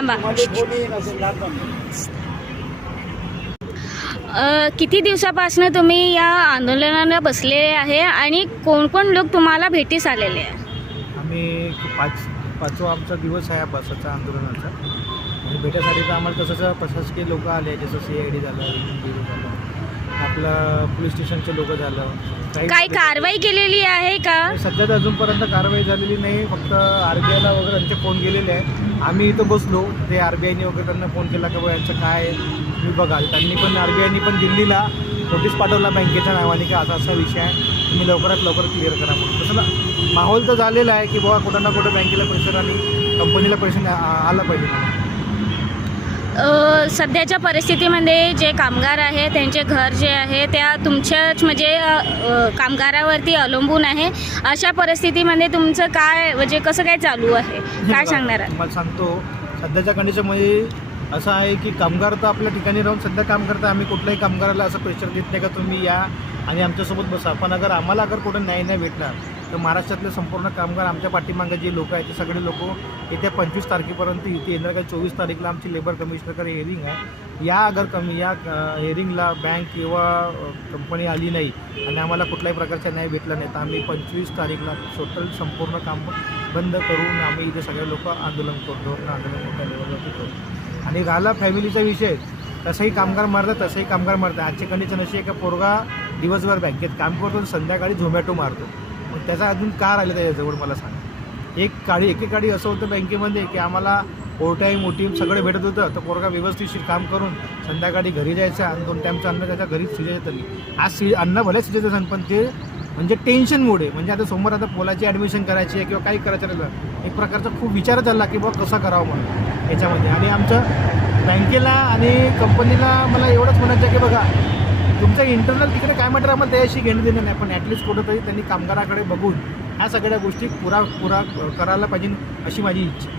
थांबा. किती दिवसापासून तुम्ही या आंदोलनाला बसलेले आहे आणि कोण कोण लोक तुम्हाला भेटीस आलेले आहे? आम्ही पाचवा आमचा दिवस आहे बसाचा आंदोलनाचा. आणि भेटासाठी तर आम्हाला तसंच प्रशासकीय लोक आले, जसं CID झालं, झालं, आपलं पोलीस स्टेशनचे लोक झालं. काही कारवाई केलेली आहे का? सध्या तर अजूनपर्यंत कारवाई झालेली नाही. फक्त RBIला वगैरे त्यांचे फोन गेलेले आहे. आम्ही इथं बसलो, ते RBIने वगैरे त्यांना फोन केला की बघा यांचं काय मी बघाल. त्यांनी पण RBIने पण दिल्लीला नोटीस पाठवला बँकेच्या नावाने की असा असा विषय आहे, तुम्ही लवकरात लवकर क्लिअर करा म्हणून. तसं ना माहोल तर झालेला आहे की बाबा कुठं ना कुठं बँकेला प्रेशर आणि कंपनीला प्रेशर आला पाहिजे. सध्याच्या परिस्थितीमध्ये जे कामगार आहे त्यांचे घर जे आहे त्या तुमच्याच म्हणजे कामगारावरती अवलंबून आहे. अशा परिस्थितीमध्ये तुमचं काय म्हणजे कसं काय चालू आहे, काय सांगणार आहे? मला सांगतो, सध्याच्या कंडिशनमध्ये असं आहे की कामगार तर आपल्या ठिकाणी राहून सध्या काम करता. आम्ही कुठल्याही कामगाराला असं प्रेशर देत नाही का तुम्ही या आणि आमच्यासोबत बसा. पण आम्हाला कुठं न्याय नाही भेटणार तर महाराष्ट्रातले संपूर्ण कामगार आमच्या पाठीमागे जे लोक आहेत ते सगळे लोक येत्या 25 तारखेपर्यंत इथे येणार. का 24 तारीखला आमची लेबर कमिशनरकडे हिअरिंग आहे. या हिअरिंगला बँक किंवा कंपनी आली नाही आणि आम्हाला कुठल्याही प्रकारचा न्याय भेटला नाही तर आम्ही 25 तारीखला टोटल संपूर्ण काम बंद करून आम्ही इथे सगळे लोक आंदोलन करतो, आंदोलन मोठ्या लेवलवरती करू. आणि राहिला फॅमिलीचा विषय, तसंही कामगार मरतात, तसंही कामगार मरतात. आजची कंडिशन अशी आहे का पोरगा दिवसभर बँकेत काम करतो, संध्याकाळी झोमॅटो मारतो. मग त्याचा अजून कार आले त्याच्याजवळ मला सांगा. एकेकाळी असं होतं बँकेमध्ये की आम्हाला ओव्हरटाईम OTM सगळं भेटत होतं, तर पोरगा व्यवस्थितशीर काम करून संध्याकाळी घरी जायचं आणि 2 टाईमचं अन्न त्याच्या घरीच शिजायचं तरी. आज अन्न भले शिजायचं असेल पण ते म्हणजे टेन्शनमुळे, म्हणजे आता समोर आता पोलाची ॲडमिशन करायची आहे किंवा काही करायचं राहिलं, एक प्रकारचा खूप विचार चालला की बाबा कसं करावं म्हणून याच्यामध्ये. आणि आमच्या बँकेला आणि कंपनीला मला एवढंच म्हणायचं आहे की बघा तुमचं इंटरनल तिकडे काय मॅटर आम्हाला त्याशी घेणं देणं नाही, पण ॲटलिस्ट कुठंतरी त्यांनी कामगाराकडे बघून ह्या सगळ्या गोष्टी पुरा करायला पाहिजे अशी माझी इच्छा.